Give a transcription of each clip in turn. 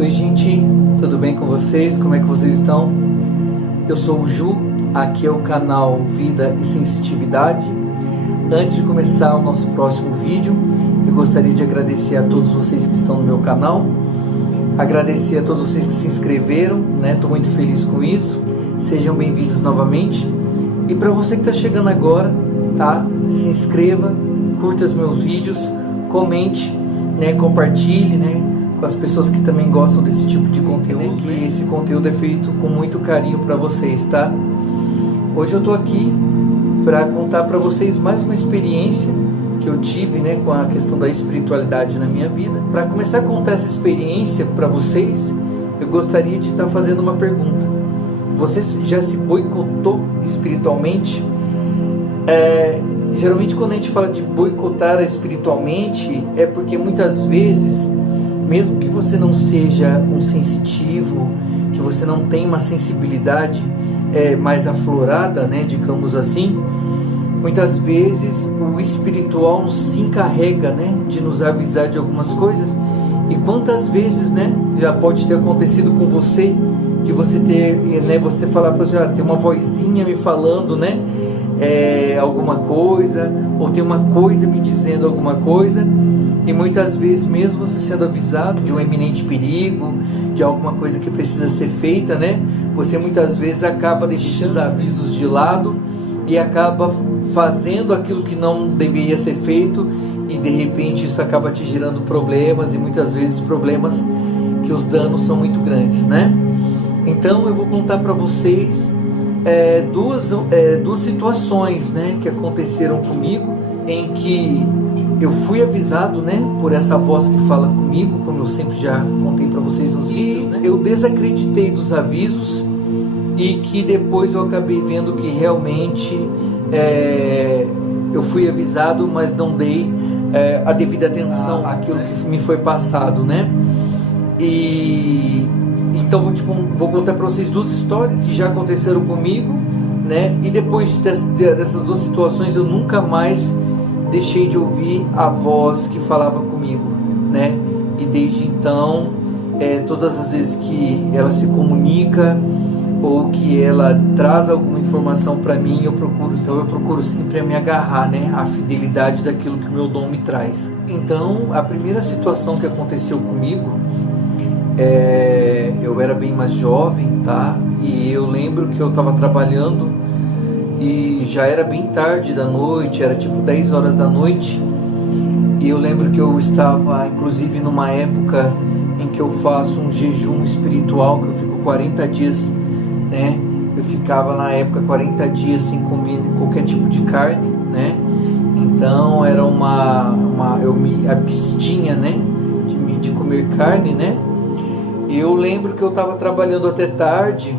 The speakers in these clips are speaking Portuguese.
Oi gente, tudo bem com vocês? Como é que vocês estão? Eu sou o Ju, aqui é o canal Vida e Sensitividade. Antes de começar o nosso próximo vídeo, eu gostaria de agradecer a todos vocês que estão no meu canal, agradecer a todos vocês que se inscreveram, estou muito feliz com isso. Sejam bem-vindos novamente. E para você que está chegando agora, tá? Se inscreva, curta os meus vídeos, comente, compartilhe, com as pessoas que também gostam desse tipo de conteúdo, que esse conteúdo é feito com muito carinho para vocês, tá? Hoje eu tô aqui para contar para vocês mais uma experiência que eu tive, com a questão da espiritualidade na minha vida. Para começar a contar essa experiência para vocês, eu gostaria de estar fazendo uma pergunta. Você já se boicotou espiritualmente? Geralmente quando a gente fala de boicotar espiritualmente, é porque muitas vezes, mesmo que você não seja um sensitivo, que você não tenha uma sensibilidade mais aflorada, digamos assim, muitas vezes o espiritual se encarrega, de nos avisar de algumas coisas. E quantas vezes, já pode ter acontecido com você, de você ter, você falar para você, tem uma vozinha me falando, alguma coisa, ou tem uma coisa me dizendo alguma coisa. E muitas vezes, mesmo você sendo avisado de um iminente perigo, de alguma coisa que precisa ser feita, você muitas vezes acaba deixando os avisos de lado e acaba fazendo aquilo que não deveria ser feito, e de repente isso acaba te gerando problemas, e muitas vezes problemas que os danos são muito grandes, Então eu vou contar para vocês duas situações, que aconteceram comigo, em que eu fui avisado, por essa voz que fala comigo, como eu sempre já contei para vocês nos vídeos, Eu desacreditei dos avisos, e que depois eu acabei vendo que realmente eu fui avisado, mas não dei a devida atenção àquilo que me foi passado, E então vou contar para vocês duas histórias que já aconteceram comigo, E depois dessas duas situações eu nunca mais deixei de ouvir a voz que falava comigo, E desde então, todas as vezes que ela se comunica ou que ela traz alguma informação para mim, eu procuro sempre me agarrar, à fidelidade daquilo que o meu dom me traz. Então, a primeira situação que aconteceu comigo, eu era bem mais jovem, tá? E eu lembro que eu estava trabalhando e já era bem tarde da noite, era tipo 10 horas da noite, e eu lembro que eu estava inclusive numa época em que eu faço um jejum espiritual, que eu fico 40 dias, eu ficava na época 40 dias sem comer qualquer tipo de carne, então era eu me abstinha, de comer carne, e eu lembro que eu estava trabalhando até tarde,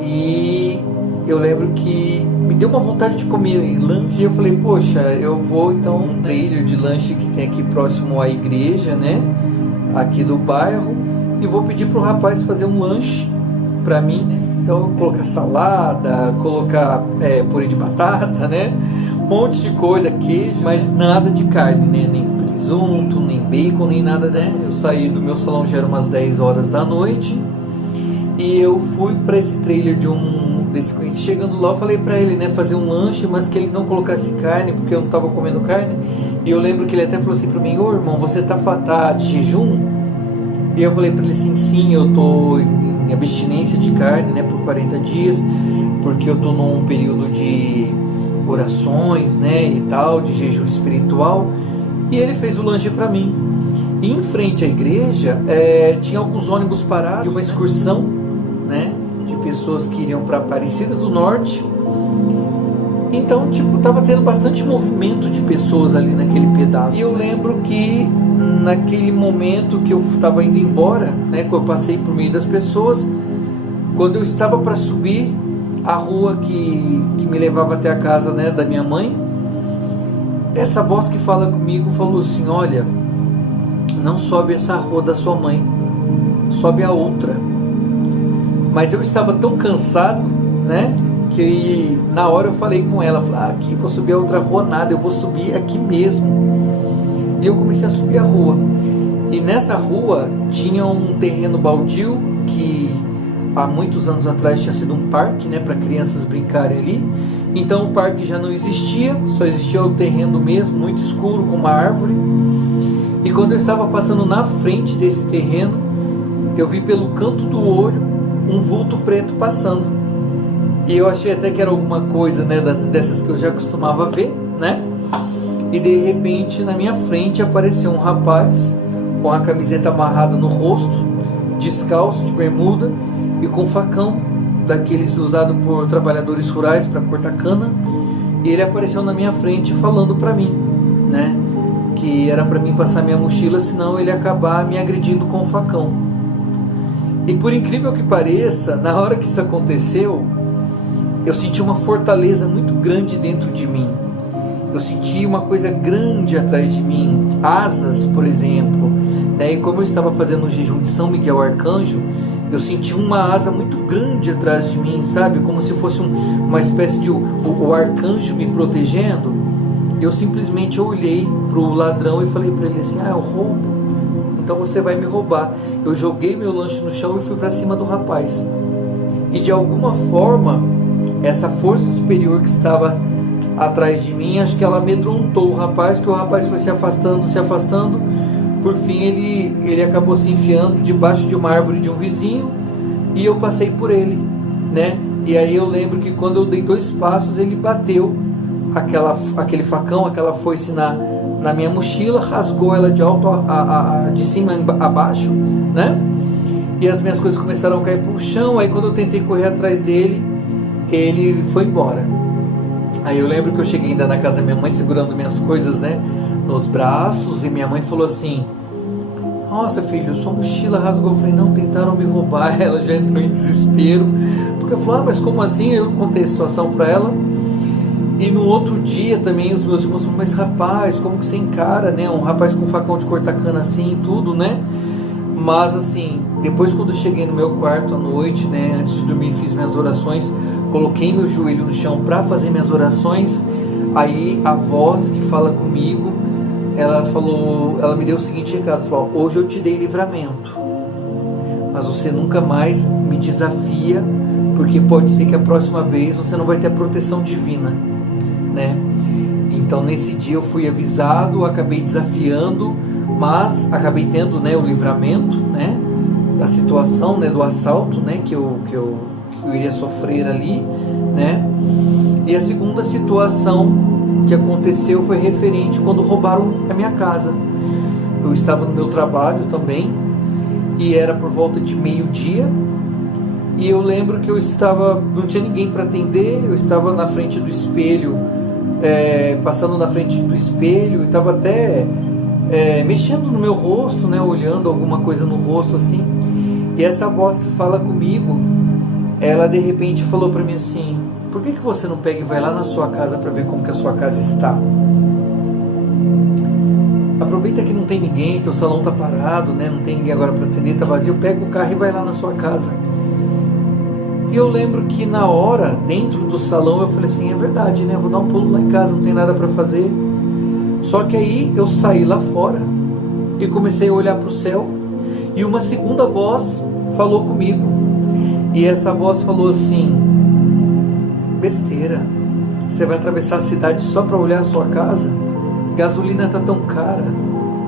e eu lembro que me deu uma vontade de comer lanche, e eu falei, poxa, eu vou então um trailer de lanche que tem aqui próximo à igreja, aqui do bairro, e vou pedir pro rapaz fazer um lanche para mim, então eu vou colocar salada, colocar purê de batata, um monte de coisa, queijo, mas nada de carne, nem presunto, nem bacon, nem nada dessas. Eu saí do meu salão, já era umas 10 horas da noite, e eu fui para esse trailer desse conhecido. Chegando lá, eu falei para ele, fazer um lanche, mas que ele não colocasse carne, porque eu não estava comendo carne. E eu lembro que ele até falou assim para mim, ô irmão, você tá de jejum? E eu falei para ele assim, sim, eu tô em abstinência de carne, por 40 dias, porque eu tô num período de orações, e tal, de jejum espiritual. E ele fez o lanche para mim. E em frente à igreja, tinha alguns ônibus parados de uma excursão, de pessoas que iriam para Aparecida do Norte. Então, tava tendo bastante movimento de pessoas ali naquele pedaço. E eu lembro que naquele momento que eu estava indo embora, quando eu passei por meio das pessoas, quando eu estava para subir a rua que me levava até a casa, da minha mãe, essa voz que fala comigo falou assim, olha, não sobe essa rua da sua mãe, sobe a outra. Mas eu estava tão cansado, que na hora eu falei com ela, aqui vou subir a outra rua nada, eu vou subir aqui mesmo. E eu comecei a subir a rua. E nessa rua tinha um terreno baldio que há muitos anos atrás tinha sido um parque, né, para crianças brincarem ali. Então o parque já não existia, só existia o terreno mesmo, muito escuro, com uma árvore. E quando eu estava passando na frente desse terreno, eu vi pelo canto do olho um vulto preto passando. E eu achei até que era alguma coisa, né, dessas que eu já costumava ver, né? E de repente na minha frente apareceu um rapaz com a camiseta amarrada no rosto, descalço, de bermuda e com facão daqueles usado por trabalhadores rurais para cortar cana. E ele apareceu na minha frente falando para mim, né, que era para mim passar minha mochila, senão ele ia acabar me agredindo com o facão. E por incrível que pareça, na hora que isso aconteceu, eu senti uma fortaleza muito grande dentro de mim. Eu senti uma coisa grande atrás de mim, asas, por exemplo. E como eu estava fazendo o jejum de São Miguel Arcanjo, eu senti uma asa muito grande atrás de mim, sabe? Como se fosse uma espécie de o arcanjo me protegendo. Eu simplesmente olhei para o ladrão e falei para ele assim: ah, eu roubo, então você vai me roubar. Eu joguei meu lanche no chão e fui para cima do rapaz. E de alguma forma, essa força superior que estava atrás de mim, acho que ela amedrontou o rapaz, que o rapaz foi se afastando, se afastando. Por fim ele acabou se enfiando debaixo de uma árvore de um vizinho e eu passei por ele, né? E aí eu lembro que quando eu dei 2 passos, ele bateu aquele facão, aquela foice na minha mochila, rasgou ela de alto de cima a baixo, né? E as minhas coisas começaram a cair para o chão. Aí quando eu tentei correr atrás dele, ele foi embora. Aí eu lembro que eu cheguei ainda na casa da minha mãe segurando minhas coisas, né, nos braços, e minha mãe falou assim: nossa filho, sua mochila rasgou. Eu falei: não, tentaram me roubar. Ela já entrou em desespero, porque eu falei: ah, mas como assim? Eu contei a situação para ela. E no outro dia também os meus irmãos falaram: mas rapaz, como que você encara, né, um rapaz com facão de cortar cana assim e tudo, né? Mas assim, depois quando eu cheguei no meu quarto à noite, né, antes de dormir, fiz minhas orações, coloquei meu joelho no chão para fazer minhas orações. Aí a voz que fala comigo, ela me deu o seguinte recado, falou: hoje eu te dei livramento, mas você nunca mais me desafia, porque pode ser que a próxima vez você não vai ter a proteção divina, né? Então nesse dia eu fui avisado, acabei desafiando, mas acabei tendo, né, o livramento, né, da situação, né, do assalto, né, que eu iria sofrer ali, né? E a segunda situação que aconteceu foi referente quando roubaram a minha casa. Eu estava no meu trabalho também e era por volta de meio-dia, e eu lembro que não tinha ninguém para atender. Eu estava na frente do espelho, passando na frente do espelho, e estava até mexendo no meu rosto, né, olhando alguma coisa no rosto assim. E essa voz que fala comigo, ela de repente falou para mim assim: por que você não pega e vai lá na sua casa para ver como que a sua casa está? Aproveita que não tem ninguém, teu salão tá parado, né, não tem ninguém agora para atender, tá vazio, pega o carro e vai lá na sua casa. E eu lembro que na hora, dentro do salão, eu falei assim: é verdade, né, eu vou dar um pulo lá em casa, não tem nada para fazer. Só que aí eu saí lá fora e comecei a olhar para o céu, e uma segunda voz falou comigo. E essa voz falou assim: besteira, você vai atravessar a cidade só para olhar a sua casa? Gasolina tá tão cara,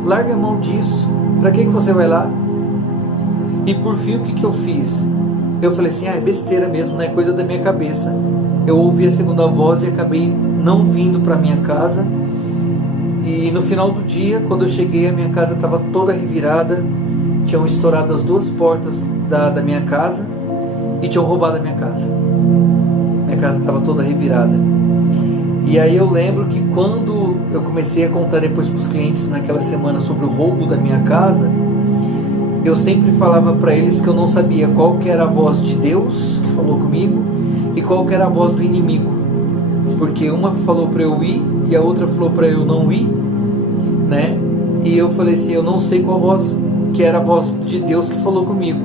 larga a mão disso, para que você vai lá? E por fim, o que eu fiz? Eu falei assim: é besteira mesmo, não é coisa da minha cabeça. Eu ouvi a segunda voz e acabei não vindo para minha casa. E no final do dia, quando eu cheguei, a minha casa estava toda revirada, tinham estourado as 2 portas da minha casa e tinham roubado a minha casa. Minha casa estava toda revirada. E aí eu lembro que quando eu comecei a contar depois para os clientes naquela semana sobre o roubo da minha casa, eu sempre falava para eles que eu não sabia qual que era a voz de Deus que falou comigo e qual que era a voz do inimigo, porque uma falou para eu ir e a outra falou para eu não ir, né? E eu falei assim: eu não sei qual voz que era a voz de Deus que falou comigo,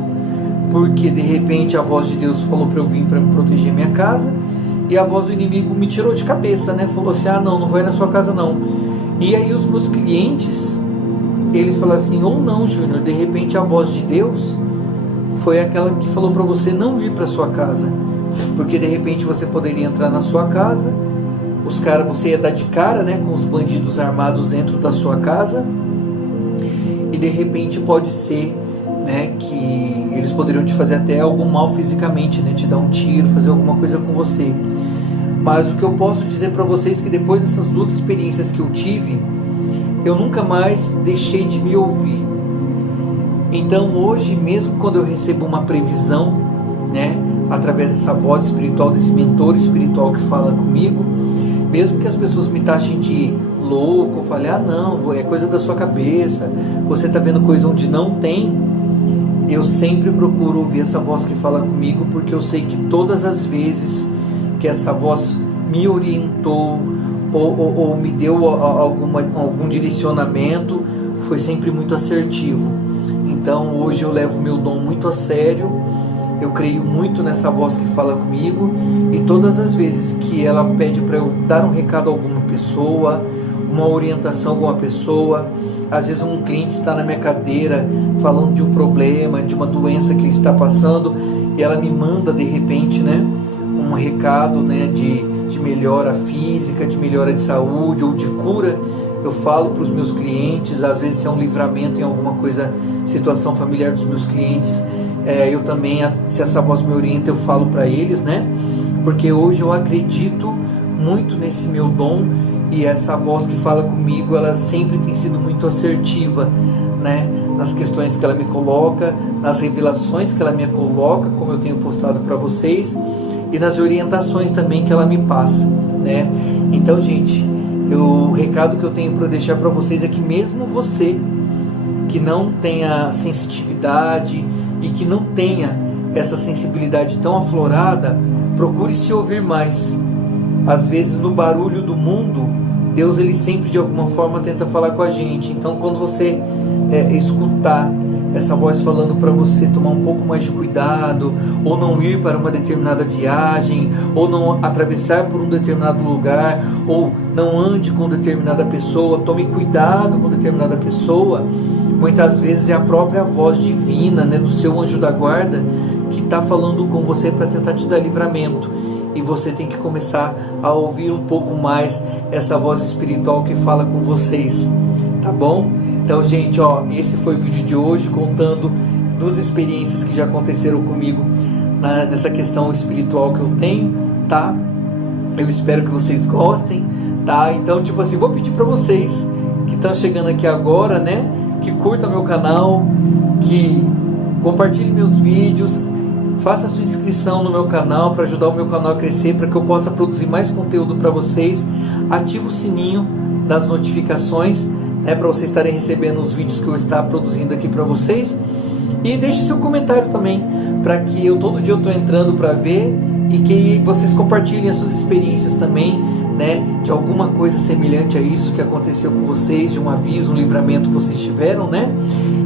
porque de repente a voz de Deus falou para eu vir para proteger minha casa, e a voz do inimigo me tirou de cabeça, né? Falou assim: ah, não vai na sua casa não. E aí os meus clientes eles falaram assim: ou não, Júnior, de repente a voz de Deus foi aquela que falou para você não ir para sua casa, porque de repente você poderia entrar na sua casa, os caras, você ia dar de cara, né, com os bandidos armados dentro da sua casa, e de repente pode ser, né, que eles poderiam te fazer até algum mal fisicamente, né, te dar um tiro, fazer alguma coisa com você. Mas o que eu posso dizer para vocês é que depois dessas duas experiências que eu tive, eu nunca mais deixei de me ouvir. Então hoje, mesmo quando eu recebo uma previsão, né, através dessa voz espiritual, desse mentor espiritual que fala comigo, mesmo que as pessoas me taxem de louco, falem: ah não, é coisa da sua cabeça, você está vendo coisa onde não tem, eu sempre procuro ouvir essa voz que fala comigo, porque eu sei que todas as vezes que essa voz me orientou ou me deu algum direcionamento, foi sempre muito assertivo. Então hoje eu levo meu dom muito a sério, eu creio muito nessa voz que fala comigo, e todas as vezes que ela pede para eu dar um recado a alguma pessoa, uma orientação a alguma pessoa, às vezes um cliente está na minha cadeira falando de um problema, de uma doença que ele está passando, e ela me manda de repente, né, um recado, né, de melhora física, de melhora de saúde ou de cura. Eu falo para os meus clientes, às vezes é um livramento em alguma coisa, situação familiar dos meus clientes, eu também, se essa voz me orienta, eu falo para eles, né? Porque hoje eu acredito muito nesse meu dom, e essa voz que fala comigo, ela sempre tem sido muito assertiva, né? Nas questões que ela me coloca, nas revelações que ela me coloca, como eu tenho postado para vocês, e nas orientações também que ela me passa, né? Então, gente, o recado que eu tenho para deixar para vocês é que mesmo você que não tenha sensitividade e que não tenha essa sensibilidade tão aflorada, procure se ouvir mais. Às vezes no barulho do mundo, Deus ele sempre de alguma forma tenta falar com a gente. Então quando você escutar essa voz falando para você tomar um pouco mais de cuidado, ou não ir para uma determinada viagem, ou não atravessar por um determinado lugar, ou não ande com determinada pessoa, tome cuidado com determinada pessoa, muitas vezes é a própria voz divina, né, do seu anjo da guarda, que está falando com você para tentar te dar livramento. E você tem que começar a ouvir um pouco mais essa voz espiritual que fala com vocês, tá bom? Então, gente, esse foi o vídeo de hoje, contando duas experiências que já aconteceram comigo nessa questão espiritual que eu tenho, tá? Eu espero que vocês gostem, tá? Então, tipo assim, vou pedir para vocês que estão chegando aqui agora, né, que curtam meu canal, que compartilhem meus vídeos, faça sua inscrição no meu canal para ajudar o meu canal a crescer, para que eu possa produzir mais conteúdo para vocês. Ative o sininho das notificações, para vocês estarem recebendo os vídeos que eu estou produzindo aqui para vocês, e deixe seu comentário também, para que todo dia eu estou entrando para ver, e que vocês compartilhem as suas experiências também, né, de alguma coisa semelhante a isso que aconteceu com vocês, de um aviso, um livramento que vocês tiveram, né,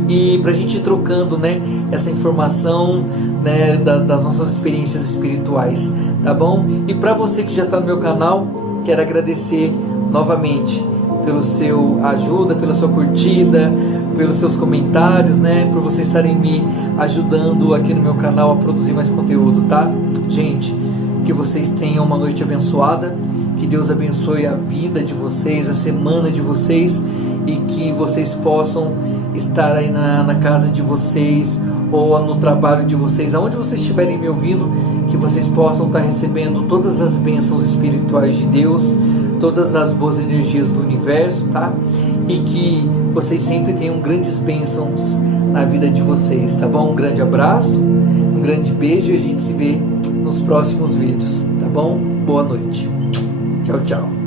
e para a gente ir trocando, né, essa informação, né, das nossas experiências espirituais, tá bom? E para você que já está no meu canal, quero agradecer novamente pelo seu ajuda, pela sua curtida, pelos seus comentários, né, por vocês estarem me ajudando aqui no meu canal a produzir mais conteúdo, tá? Gente, que vocês tenham uma noite abençoada, que Deus abençoe a vida de vocês, a semana de vocês, e que vocês possam estar aí na casa de vocês, ou no trabalho de vocês, aonde vocês estiverem me ouvindo, que vocês possam estar recebendo todas as bênçãos espirituais de Deus, todas as boas energias do universo, tá? E que vocês sempre tenham grandes bênçãos na vida de vocês, tá bom? Um grande abraço, um grande beijo, e a gente se vê nos próximos vídeos, tá bom? Boa noite. Tchau, tchau.